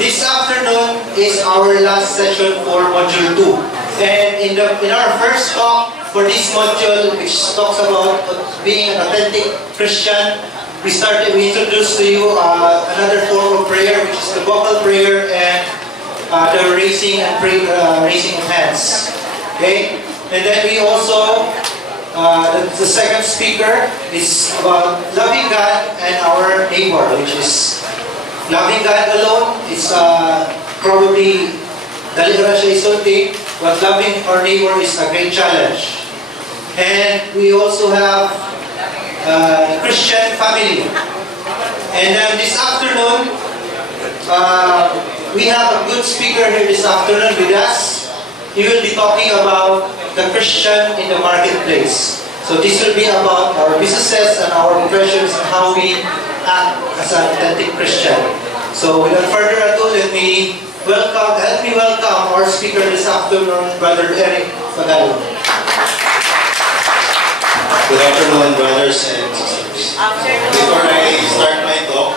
This afternoon is our last session for Module 2. And in our first talk for this module, which talks about being an authentic Christian, we introduced to you another form of prayer, which is the vocal prayer and the raising of hands. Okay? And then we also, the second speaker is about loving God and our neighbor, which is loving God alone is probably dali-ra siya isulti, but loving our neighbor is a great challenge. And we also have the Christian family. And this afternoon, we have a good speaker here this afternoon with us. He will be talking about the Christian in the marketplace. So this will be about our businesses and our professions and how we act as an authentic Christian. So without further ado, help me welcome our speaker this afternoon, Brother Eric Pagaling. Good afternoon, brothers and sisters. Before I start my talk,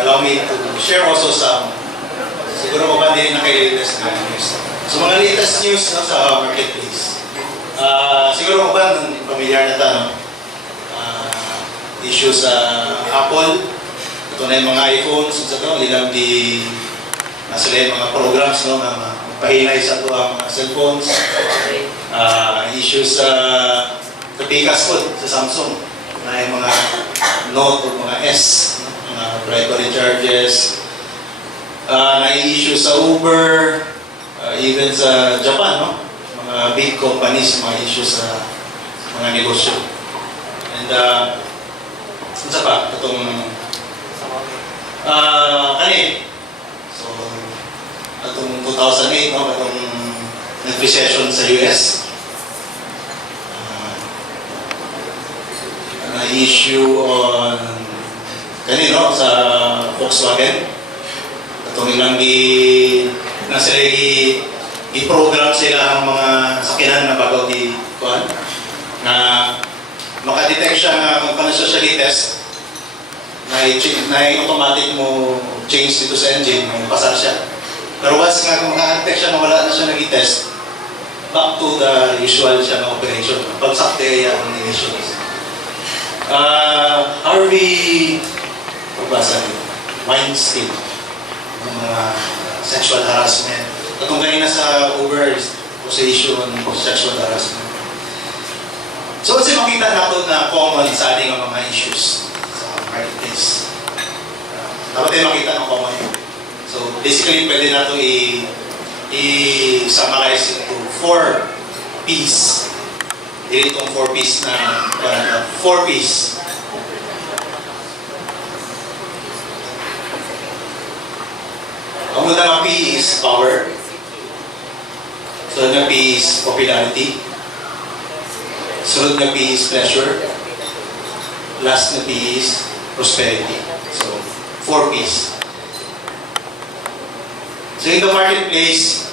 allow me to share also some, siguro ko ba din naka-latest na news. So mga latest news sa marketplace. Siguro ko ba familiar na ito, no? Issue sa Apple. Ito na yung mga iPhones, sa ito, ilang di nasa yung mga programs, no, na pahinay sa ito ang mga cellphones. Issue sa Pikas po sa Samsung, na yung mga Note o mga S, no, mga bribery charges. Na-issue sa Uber, even sa Japan, no, mga big companies, mga issue sa mga negosyo. And, sa pa, itong so, itong 2008, no, itong recession sa US, na-issue on kanino sa Volkswagen. Itong ilang i-program sila ang mga sakyanan na bago na makadetect siya nga kung paano siya latest, na automatic mo change dito sa engine, may pasar siya. Pero once nga kung makadetect siya na wala na siya nag-test, back to the usual siya na operation. Pagsakte ang emissions. Harvey Weinstein, mga sexual harassment. Itong kanina sa Uber was issue on sexual harassment. So, kasi makita natin na common sa ating mga issues sa marketplace. Dapat tayo makita ng common. So, basically, pwede natin i-summarize into 4 P's. Hindi itong 4 P's na 4 P's. Ang unang P is power. Sunod na P is popularity. Sunod na P is pleasure. Last na P is prosperity. So, 4 P's. So, in the marketplace,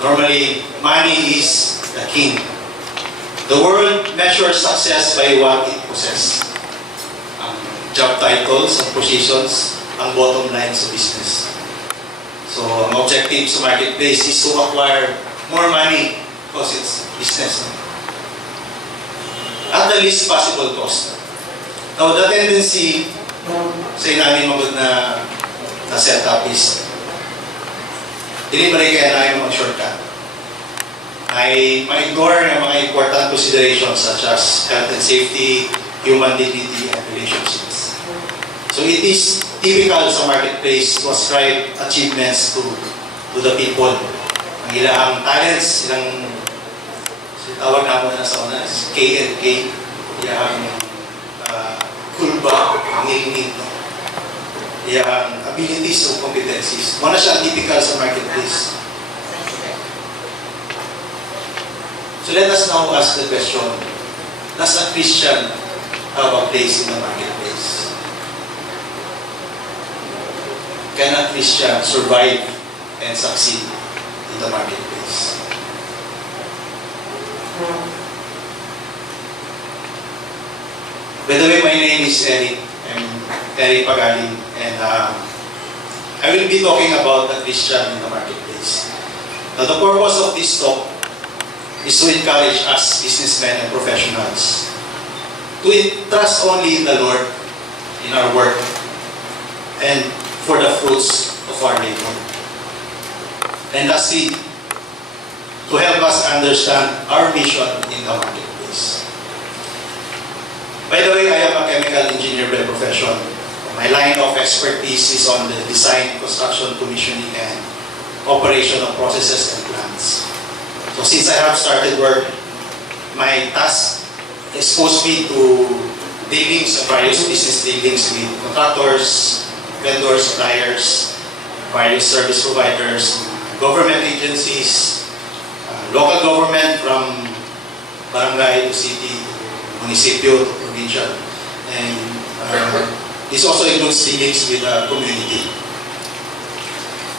normally, money is the king. The world measures success by what it possesses. Job titles and positions, ang bottom line sa business. So, ang objective sa marketplace is to acquire more money because it's business. At the least possible cost. Now, the tendency sa inamin magod na setup is delivery kaya na yung mga shortcut. Ay ma-ignore ng mga important considerations such as health and safety, human dignity, and relationships. So it is typical sa marketplace to ascribe achievements to the people. Ang ilang talents, ilang tawag naman na sa una, K and K, ilang kulba, ang nilingin, ilang abilities o competencies. Muna siya typical sa marketplace. So let us now ask the question, does a Christian have a place in the marketplace? Can a Christian survive and succeed in the marketplace? By the way, my name is Eric. I'm Eric Pagaling, and I will be talking about the Christian in the marketplace. Now, the purpose of this talk is to encourage us businessmen and professionals to trust only in the Lord in our work and for the fruits of our labor. And lastly, to help us understand our mission in the marketplace. By the way, I am a chemical engineer by profession. My line of expertise is on the design, construction, commissioning, and operation of processes and plants. So since I have started work, my task exposed me to dealings, various business dealings with contractors, vendors, suppliers, various service providers, government agencies, local government from barangay to city, municipio to provincial, and this also includes dealings with the community.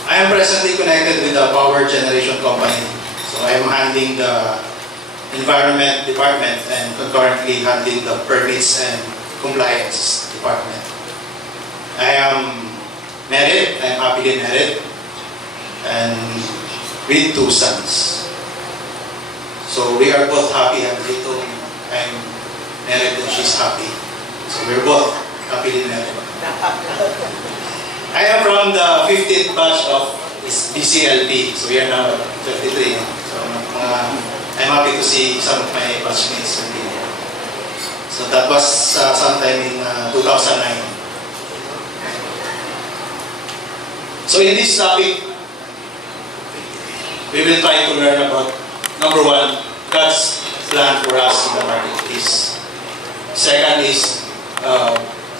I am presently connected with the power generation company, so I am handling the environment department and concurrently handling the permits and compliance department. I am married, I am happily married, and with 2 sons. So we are both happy. I'm married and she's happy. So we're both happily married. I am from the 15th batch of BCLP. So we are now 23. So I'm happy to see some of my batchmates. So that was sometime in 2009. So in this topic, we will try to learn about, number 1, God's plan for us in the marketplace. Second is,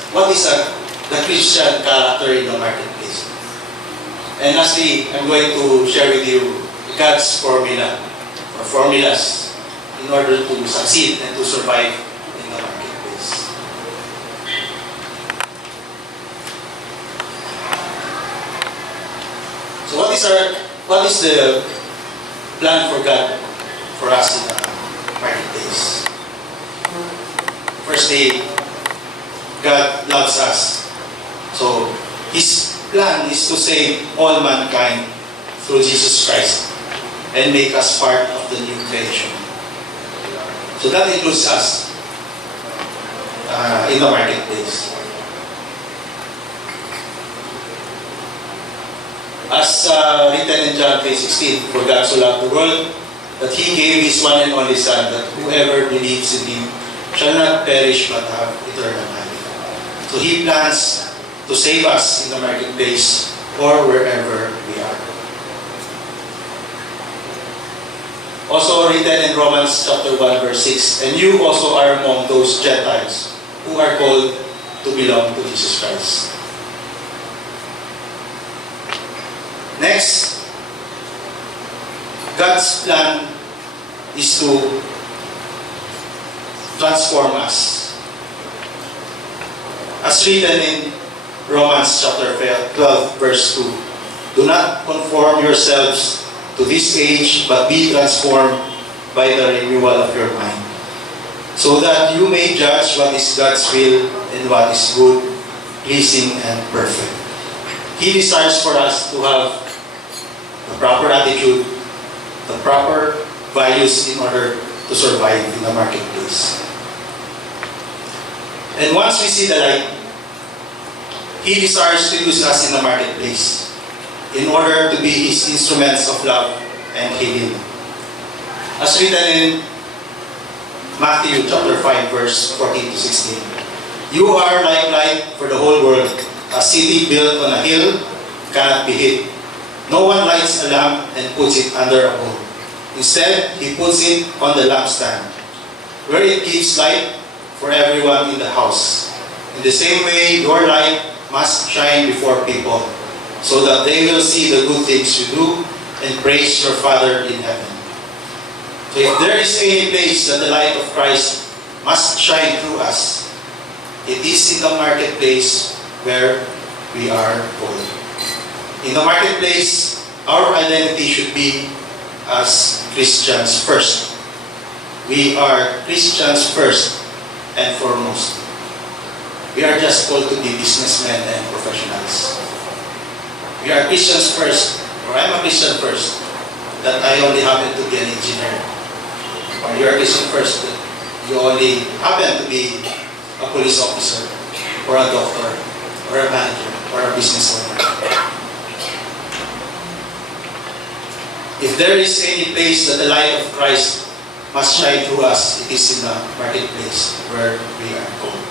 what is the Christian character in the marketplace? And lastly, I'm going to share with you God's formula, or formulas, in order to succeed and to survive in the marketplace. So what is the plan for God for us in the marketplace? Firstly, God loves us. So His plan is to save all mankind through Jesus Christ and make us part of the new creation. So that includes us in the marketplace. As written in John 3:16, for God so loved the world that He gave His one and only Son, that whoever believes in Him shall not perish but have eternal life. So He plans to save us in the marketplace or wherever we are. Also written in Romans chapter 1 verse 6, and you also are among those Gentiles who are called to belong to Jesus Christ. Next, God's plan is to transform us. As written in Romans chapter 12 verse 2, do not conform yourselves to this age, but be transformed by the renewal of your mind, so that you may judge what is God's will and what is good, pleasing, and perfect. He desires for us to have the proper attitude, the proper values in order to survive in the marketplace. And once we see the light, He desires to use us in the marketplace in order to be His instruments of love and healing. As written in Matthew chapter 5 verse 14 to 16, you are like light for the whole world. A city built on a hill cannot be hid. No one lights a lamp and puts it under a bowl. Instead, he puts it on the lampstand, where it gives light for everyone in the house. In the same way, your light must shine before people, so that they will see the good things you do and praise your Father in heaven. So if there is any place that the light of Christ must shine through us, it is in the marketplace where we are called. In the marketplace, our identity should be as Christians first. We are Christians first and foremost. We are just called to be businessmen and professionals. we are Christians first, or I'm a Christian first, that I only happen to be an engineer. Or you're a Christian first, that you only happen to be a police officer, or a doctor, or a manager, or a business owner. If there is any place that the light of Christ must shine through us, it is in the marketplace where we are called.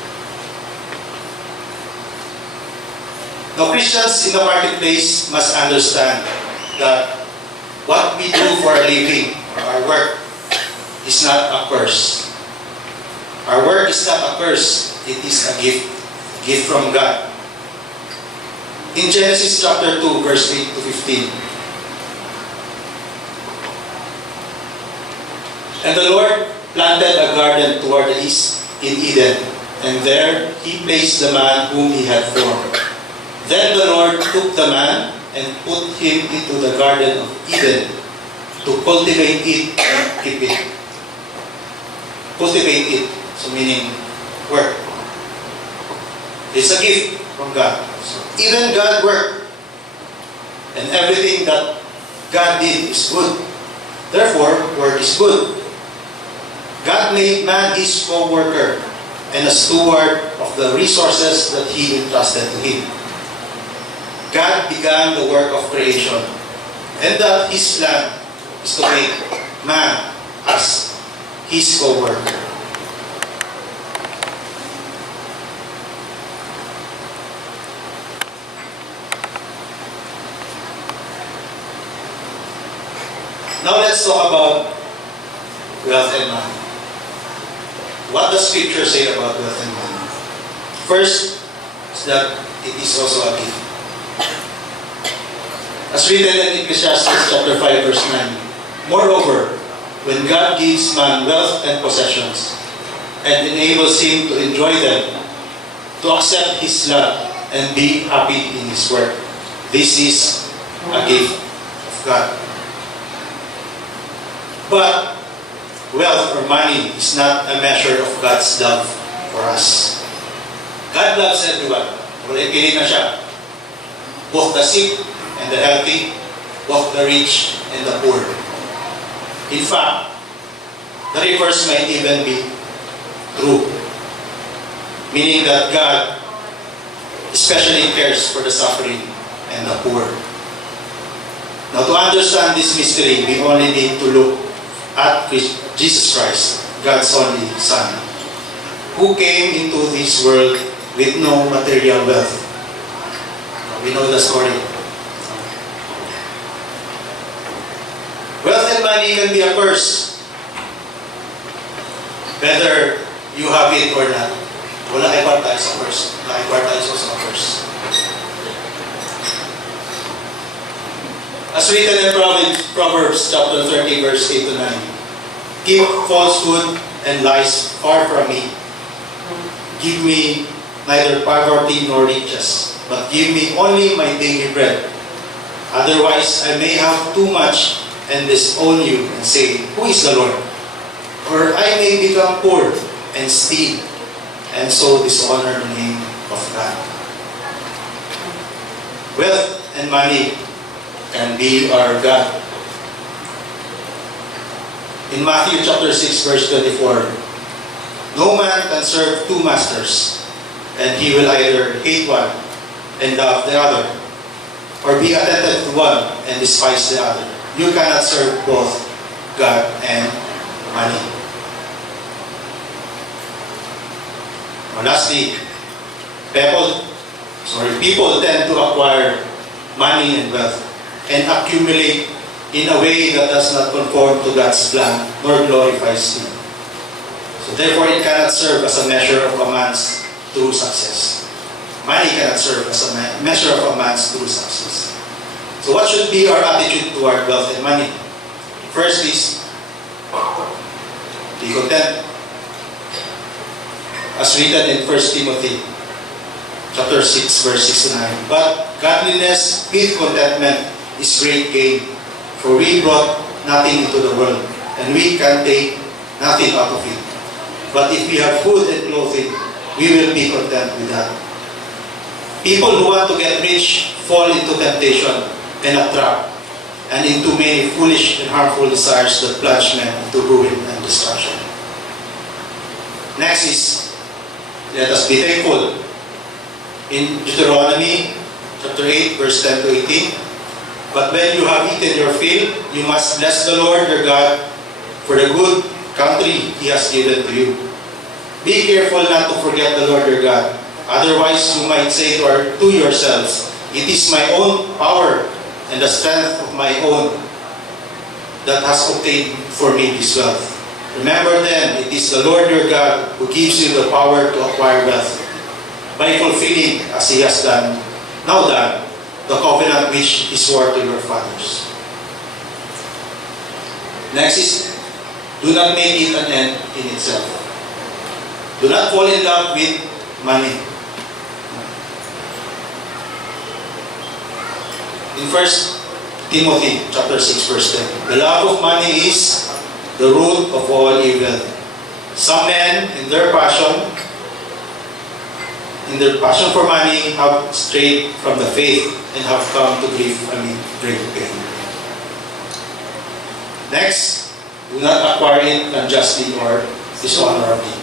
Now, Christians in the marketplace must understand that what we do for a living, or our work, is not a curse. Our work is not a curse, it is a gift from God. In Genesis chapter 2, verse 8 to 15, "And the Lord planted a garden toward the east in Eden, and there he placed the man whom he had formed. Then the Lord took the man and put him into the garden of Eden to cultivate it and keep it." Cultivate it, so meaning work. It's a gift from God. So even God worked, and everything that God did is good. Therefore, work is good. God made man his co-worker and a steward of the resources that he entrusted to him. God began the work of creation, and that his plan is to make man as his co-worker. Now let's talk about wealth and money. What does Scripture say about wealth and money? First is that it is also a gift. As written in Ecclesiastes chapter 5, verse 9, "Moreover, when God gives man wealth and possessions, and enables him to enjoy them, to accept his love, and be happy in his work, this is a gift of God." But wealth or money is not a measure of God's love for us. God loves everyone. Wala pili na siya. Both the sick and the healthy, both the rich and the poor. In fact, the reverse might even be true. Meaning that God especially cares for the suffering and the poor. Now, to understand this mystery, we only need to look at Jesus Christ, God's only Son, who came into this world with no material wealth. We know the story. Wealth and money can be a curse, whether you have it or not. Wala kay kwarta is a curse. Wala kay kwarta is also a curse. As written in Proverbs chapter 30, verse 8 to 9, "Keep falsehood and lies far from me. Give me neither poverty nor riches, but give me only my daily bread. Otherwise, I may have too much and disown you and say, 'Who is the Lord?' Or I may become poor and steal, and so dishonor the name of God." Wealth and money can be our God. In Matthew chapter 6, verse 24, "No man can serve two masters, and he will either hate one and love the other, or be attentive to one and despise the other. You cannot serve both God and money." Or lastly, people tend to acquire money and wealth and accumulate in a way that does not conform to God's plan nor glorifies Him. So therefore, it cannot serve as a measure of a man's true success. Money cannot serve as a measure of a man's true success. So what should be our attitude toward wealth and money? First is, be content. As written in 1 Timothy chapter 6, verse 6 to 9, "But godliness with contentment is great gain, for we brought nothing into the world, and we can take nothing out of it. But if we have food and clothing, we will be content with that." People who want to get rich fall into temptation and a trap, and into many foolish and harmful desires that plunge men into ruin and destruction. Next is, let us be thankful. In Deuteronomy chapter 8, verse 10 to 18, but when you have eaten your fill, you must bless the Lord your God for the good country He has given to you. Be careful not to forget the Lord your God. Otherwise, you might say to yourselves, it is my own power and the strength of my own that has obtained for me this wealth. Remember then, it is the Lord your God who gives you the power to acquire wealth by fulfilling, as He has now done, the covenant which He swore to your fathers. Next is, do not make it an end in itself. Do not fall in love with money. In 1 Timothy chapter 6, verse 10, the love of money is the root of all evil. Some men, in their passion for money, have strayed from the faith and have come to great pain. Next, do not acquire it unjustly or dishonorably.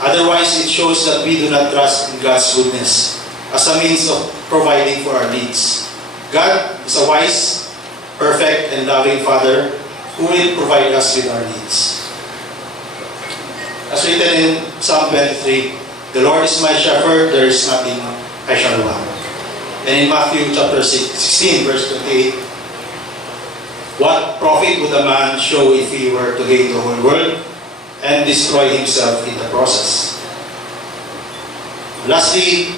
Otherwise, it shows that we do not trust in God's goodness as a means of providing for our needs. God is a wise, perfect, and loving Father who will provide us with our needs. As written in Psalm 23, the Lord is my shepherd, there is nothing I shall want. And in Matthew chapter 16, verse 28, what profit would a man show if he were to gain the whole world and destroy himself in the process? Lastly,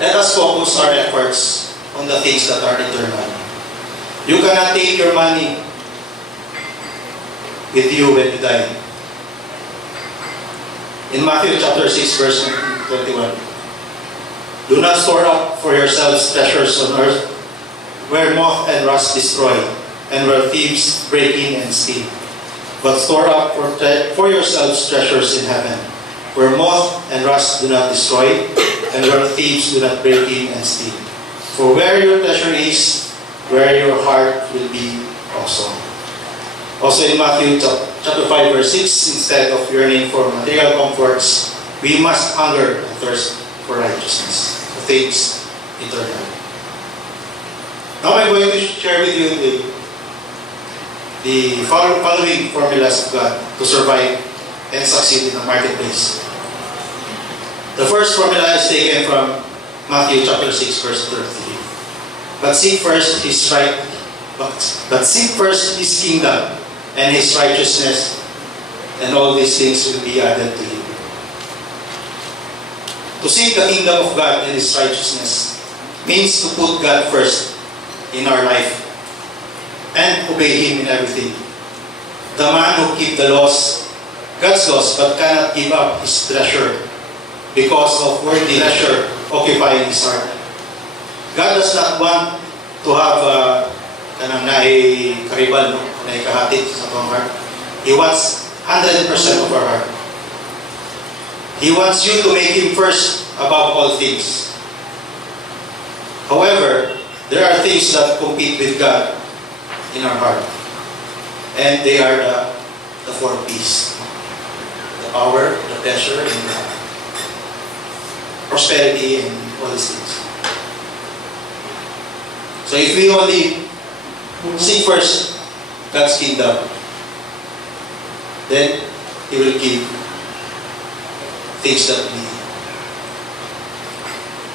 let us focus our efforts on the things that are eternal. You cannot take your money with you when you die. In Matthew chapter 6, verse 21, do not store up for yourselves treasures on earth, where moth and rust destroy, and where thieves break in and steal. But store up for yourselves treasures in heaven, where moth and rust do not destroy, and where thieves do not break in and steal. For where your treasure is, where your heart will be also. Also in Matthew chapter 5, verse 6, instead of yearning for material comforts, we must hunger and thirst for righteousness, for things eternal. Now I'm going to share with you the following formulas of God to survive and succeed in the marketplace. The first formula is taken from Matthew chapter 6, verse 33. But seek first His kingdom and His righteousness, and all these things will be added to you. To seek the kingdom of God and His righteousness means to put God first in our life and obey Him in everything. The man who keeps the laws, God's laws, but cannot give up his treasure because of worldly leisure occupying his heart. God does not want to have kanang karibal, kahati sa atong heart. He wants 100% of our heart. He wants you to make Him first above all things. However, there are things that compete with God in our heart. And they are the four P's. The power, the pleasure, and the prosperity, and all these things. So if we only seek first God's kingdom, then He will give things that we need.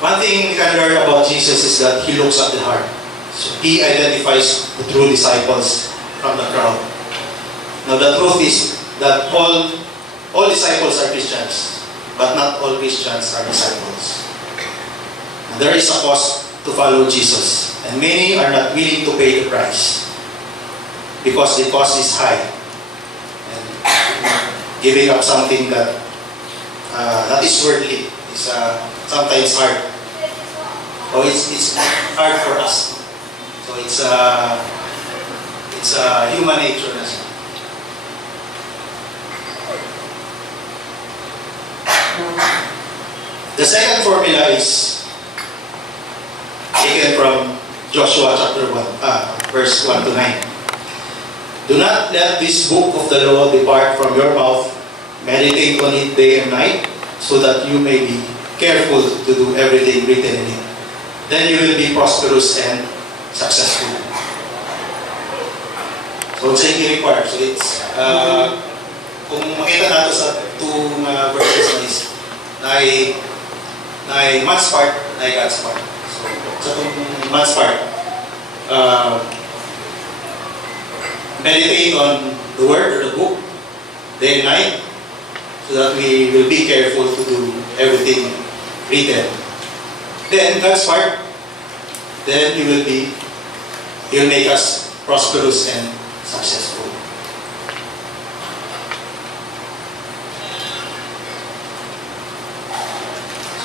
One thing we can learn about Jesus is that He looks at the heart. So He identifies the true disciples from the crowd. Now the truth is that all disciples are Christians, but not all Christians are disciples. And there is a cost to follow Jesus, and many are not willing to pay the price because the cost is high. And giving up something that is worldly is sometimes hard. Oh, it's hard for us. So it's human nature as well. The second formula is taken from Joshua chapter 1, verse 1 to 9. Do not let this book of the law depart from your mouth. Meditate on it day and night, so that you may be careful to do everything written in it. Then you will be prosperous and successful. So it's a required. So it's, kung makita nato sa two verses na is, na man's part, na God's part. So sa itong man's part, meditate on the word or the book day and night, so that we will be careful to do everything written. Then God's part, then He'll make us prosperous and successful.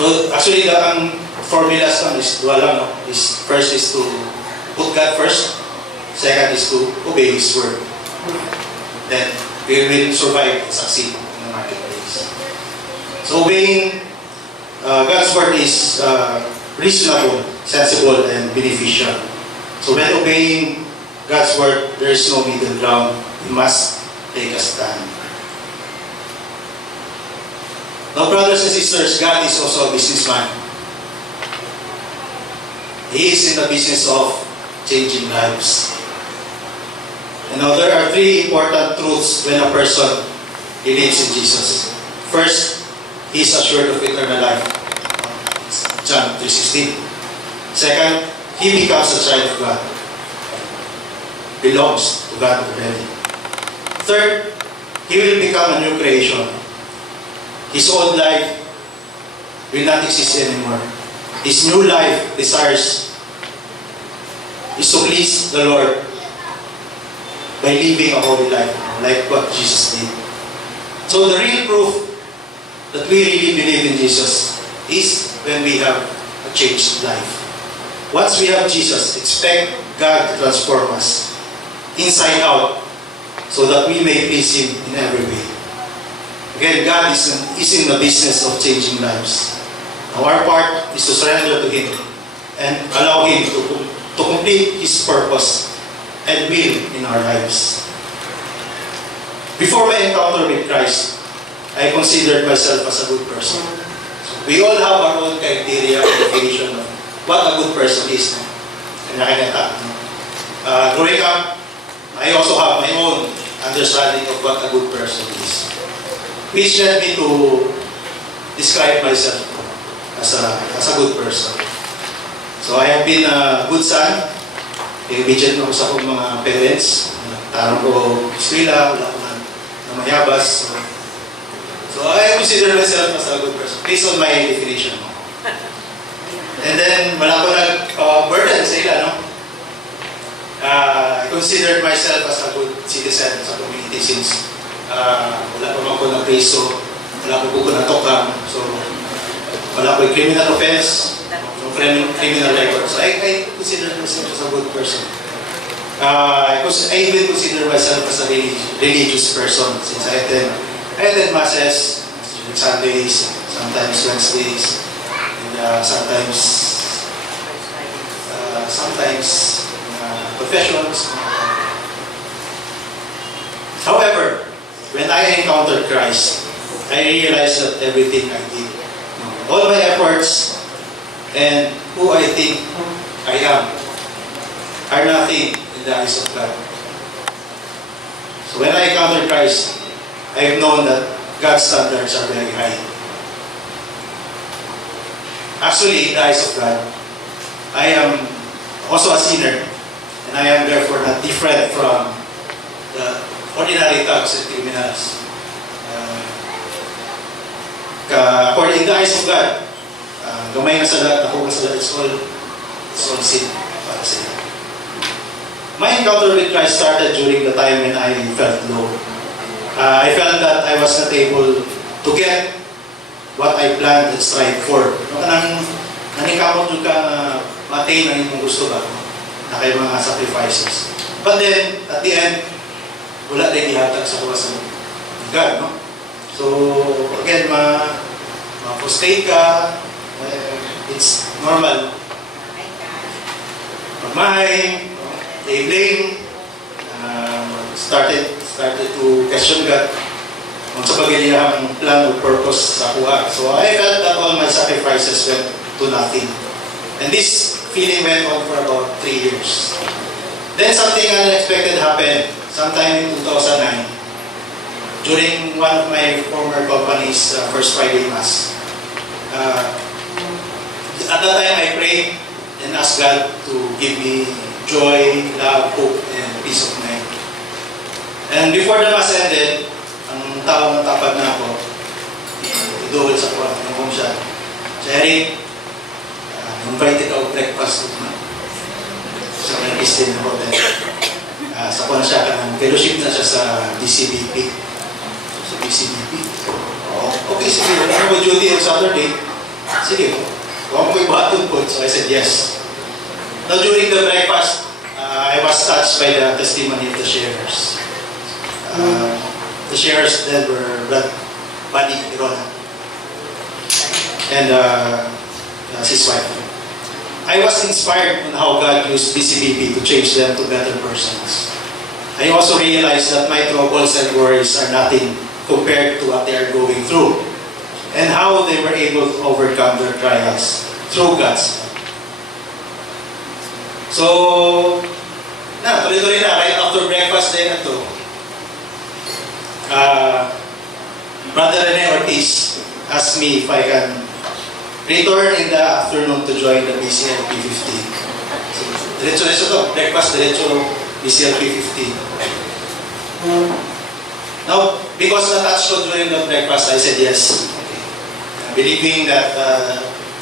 So actually, ang formulas lang is dua lang, no? First is to put God first. Second is to obey His word. Then we will survive and succeed in the marketplace. So obeying God's word is reasonable, sensible, and beneficial. So when obeying God's word, there is no middle ground. We must take a stand. Now, brothers and sisters, God is also a businessman. He is in the business of changing lives. You know, there are three important truths when a person believes in Jesus. First, he is assured of eternal life. John 3:16. Second, he becomes a child of God. Belongs to God already. Third, he will become a new creation. His old life will not exist anymore. His new life desires is to please the Lord by living a holy life, like what Jesus did. So the real proof that we really believe in Jesus is when we have a changed life. Once we have Jesus, expect God to transform us inside out, so that we may please Him in every way. Again, God is in the business of changing lives. Now, our part is to surrender to Him and allow Him to complete His purpose and will in our lives. Before my encounter with Christ, I considered myself as a good person. So we all have our own criteria or definition of what a good person is. Kanya-kanya. Growing up, I also have my own understanding of what a good person is, which led me to describe myself as a good person. So I have been a good son. Obedient ako sa akong mga parents. Tarong ko eskwela, wala ko na mayabas. So I consider myself as a good person based on my definition. And then wala ko nag-burden sa ila, no? I considered myself as a good citizen sa community since wala pa man ko na preso, wala po ko na tokang, so wala ko criminal offense, no criminal record. So I consider myself as a good person. I even consider myself as a religious person since I attend masses Sundays, sometimes Wednesdays, and sometimes confessions. However, when I encountered Christ, I realized that everything I did, all my efforts, and who I think I am, are nothing in the eyes of God. So when I encountered Christ, I have known that God's standards are very high. Actually, in the eyes of God, I am also a sinner, and I am therefore not different from the ordinary thugs and criminals. According in the eyes of God, gamay na sa lahat, ako na sa lahat, it's all sin para sa iyo. My encounter with Christ started during the time when I felt low. I felt that I was not able to get what I planned and strived for. Nanikamot yung ka ma-attain ang imong gusto ba? Na kayo mga sacrifices. But then, at the end, wala din ihatag sa kawasan ng God, no? So, again, ma-frustrate ka, it's normal. kumain, they blame, started to question God kung sa pagiging plan or purpose sa kuha. So I felt that all my sacrifices went to nothing. And this feeling went on for about 3 years. Then something unexpected happened sometime in 2009 during one of my former company's First Friday Mass. At that time, I prayed and asked God to give me joy, love, hope, and peace of mind. And before the Mass ended, ang tao ng tapad na ako, idowal sa kuha, nung siya, Eric, invited ako breakfast sa mga Cristina hotel. Sa kuha na siya, fellowship na siya sa BCBP. Sa BCBP. Okay, sige, wala ko duty on Saturday. Sige, huwag ko ibatod po. So I said yes. Now during the breakfast, I was touched by the testimony of the sharers. The sharers then were Buddy Irona and his wife. I was inspired on how God used BCBP to change them to better persons. I also realized that my troubles and worries are nothing compared to what they are going through, and how they were able to overcome their trials through God's help. So, tuloy-tuloy na, right after breakfast din na ito, Brother Rene Ortiz asked me if I can return in the afternoon to join the BCLP 15. So, diretso to, breakfast, diretso BCLP 15. Now, because na-touch ko during the breakfast, I said yes. Okay. Believing that,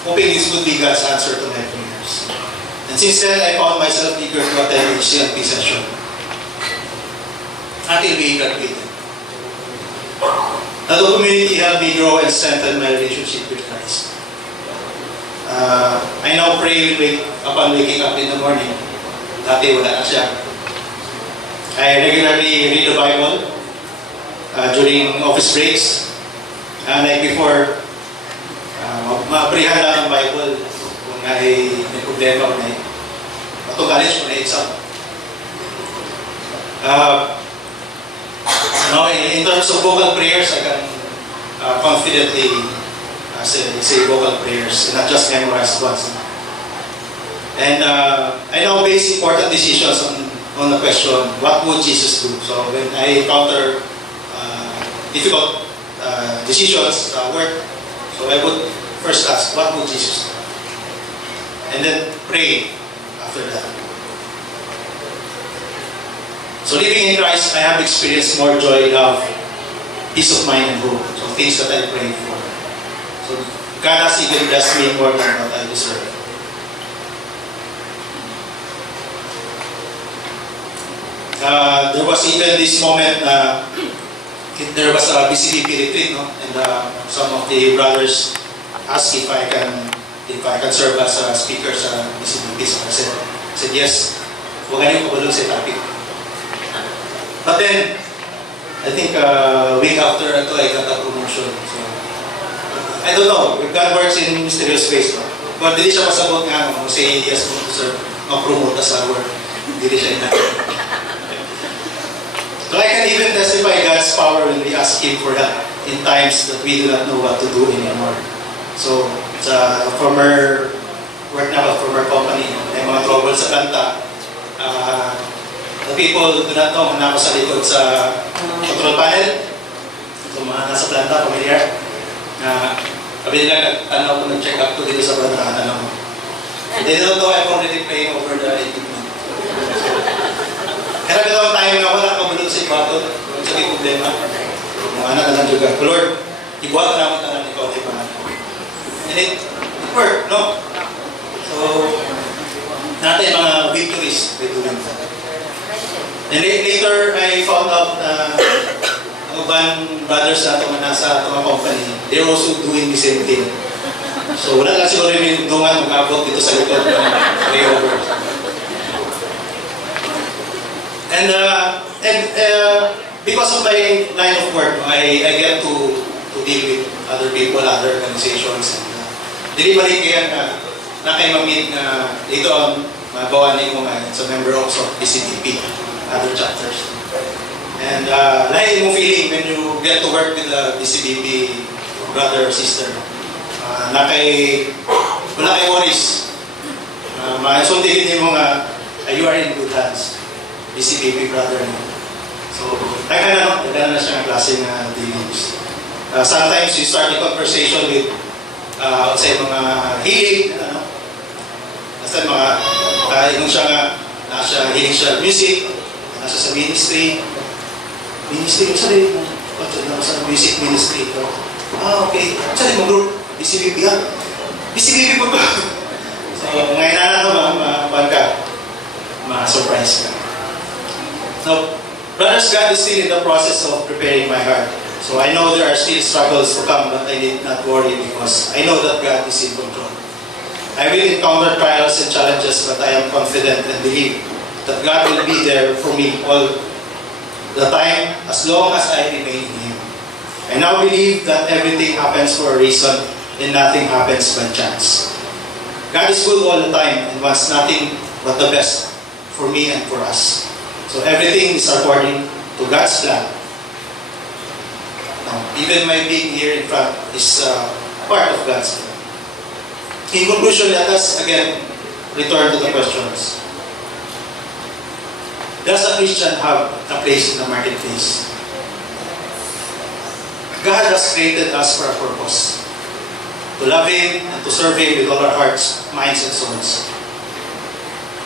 hoping this would be God's answer to my prayers. And since then, I found myself eager to attend each CLP session until we graduated. The community helped me grow and strengthen my relationship with Christ. I now pray upon waking up in the morning. Dati wala na siya. I regularly read the Bible during office breaks. Like before, maabrihan lang ang Bible kung may problema o may college o may exam. Now, in terms of vocal prayers, I can confidently say vocal prayers, and not just memorized ones. And I now base important decisions on the question, what would Jesus do? So when I encounter difficult decisions at work, so I would first ask, what would Jesus do? And then pray after that. So living in Christ, I have experienced more joy, love, peace of mind, and hope. So things that I pray for. So God has even blessed me more than what I deserve. There was even this moment, there was a BCBP retreat, no? And some of the brothers asked if I can serve as a speaker sa BCBP. So I said yes. Huwag ganyan ko sa topic. But then, I think a week after ito, I got a promotion. So, I don't know, God works in mysterious ways. No? But hindi siya masabot nga, no? Say yes mo to serve, ma-promote sa work. Hindi siya ina. So I can even testify God's power when we ask Him for help in times that we do not know what to do anymore. So, sa former work na, former company, may mga trouble sa planta. The people do not know, na ako sa likod sa control panel. So mga nasa planta, familiar. Sabi nila, nagtanaw ko, nag-check up ko dito sa plantahan ako. They don't know I'm already paying over the equipment. Kaya gano'n tayo nga, wala kabulog sa ibato. Kung sabi problema, mga anak na lang juga. Lord, ibuhat na naman ka ng ikaw, diba? And it worked, no? So, natin mga victories by doing that. And later, I found out na ang ibang brothers na ito nasa itong company, they're also doing the same thing. So wala lang siguro yung dungan mag-abot dito sa likod ng layover. And because of my line of work, I get to deal with other people, other organizations. And delivery kaya na kayo mag-meet na later on magawa ni mo nga, it's a member also of BCBP, other chapters. And lahat mo feeling when you get to work with the BCBP brother or sister. Wala kay worries. Masundigin mo nga, you are in good hands. BCBP brother mo. So, nagkana na siya ng klase na dealings. Sometimes you start the conversation with say mga hilig, basta mga inong siya nga, nasa hilig siya music, nasa sa ministry, sa rin, sa music ministry. Okay, sa rin mo group, BCBP ha? BCBP po ba? So, ngayon na ma-surprise ka. So, brothers, God is still in the process of preparing my heart. So I know there are still struggles to come, but I need not worry because I know that God is in control. I will encounter trials and challenges, but I am confident and believe that God will be there for me all the time as long as I remain in Him. I now believe that everything happens for a reason and nothing happens by chance. God is good all the time and wants nothing but the best for me and for us. So everything is according to God's plan. Even my being here in front is part of God's plan. In conclusion, let us again return to the questions. Does a Christian have a place in the marketplace? God has created us for a purpose. To love Him and to serve Him with all our hearts, minds, and souls.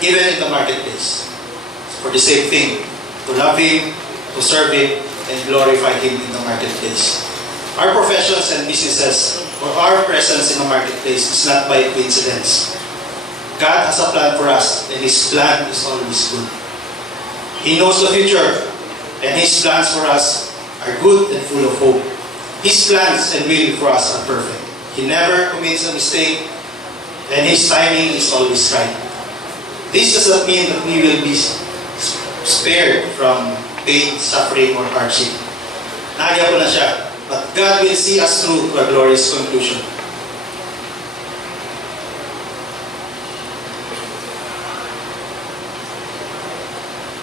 Even in the marketplace. For the same thing. To love Him, to serve Him, and glorify Him in the marketplace. Our professions and businesses, or our presence in the marketplace is not by coincidence. God has a plan for us, and His plan is always good. He knows the future, and His plans for us are good and full of hope. His plans and will for us are perfect. He never commits a mistake, and His timing is always right. This does not mean that we will be spared from pain, suffering, or hardship. Nagya po na siya. But God will see us through to a glorious conclusion.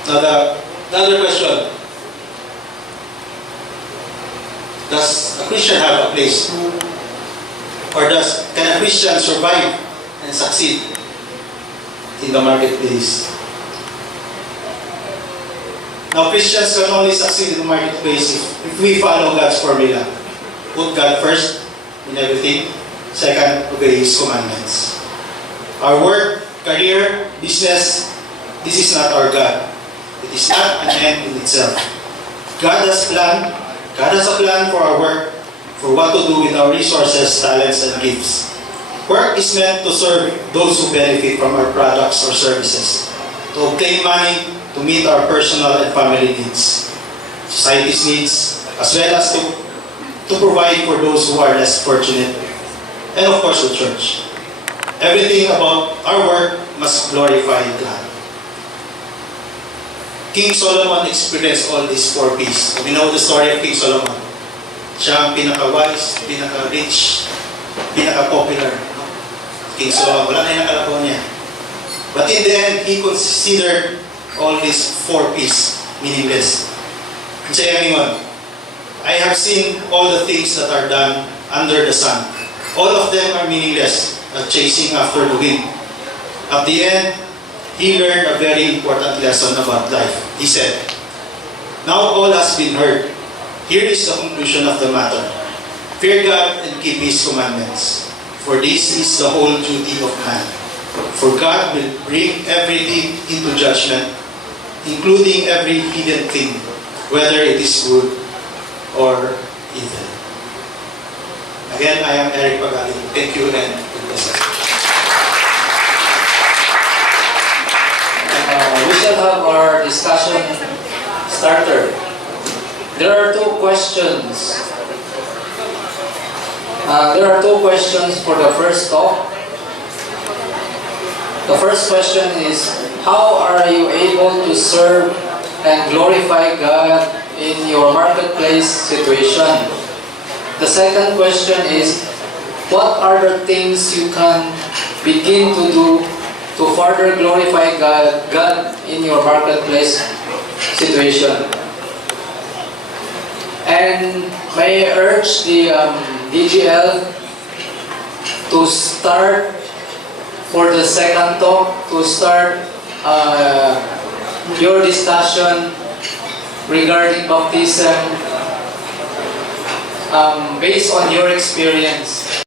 Now another question. Does a Christian have a place? Or can a Christian survive and succeed in the marketplace? Now, Christians can only succeed in the marketplace if we follow God's formula. Put God first in everything. Second, obey His commandments. Our work, career, business, this is not our God. It is not an end in itself. God has a plan for our work, for what to do with our resources, talents, and gifts. Work is meant to serve those who benefit from our products or services, to obtain money, to meet our personal and family needs, society's needs, as well as to provide for those who are less fortunate, and of course the church. Everything about our work must glorify God. King Solomon experienced all these 4 P's. So we know the story of King Solomon. Siya ang pinaka-wise, pinaka-rich, pinaka-popular. King Solomon, wala na yung nakalabaw niya. But in the end, he considered all these 4 P's meaningless. I have seen all the things that are done under the sun. All of them are meaningless, chasing after the wind. At the end, he learned a very important lesson about life. He said, "Now all has been heard. Here is the conclusion of the matter. Fear God and keep His commandments, for this is the whole duty of man. For God will bring everything into judgment, including every hidden thing, whether it is good or evil." Again, I am Eric Pagaling. Thank you and God bless us. We shall have our discussion starter. There are 2 questions. For the first talk. The first question is, how are you able to serve and glorify God in your marketplace situation? The second question is, what are the things you can begin to do to further glorify God in your marketplace situation. And may I urge the DGL to start for the second talk, to start your discussion regarding baptism based on your experience.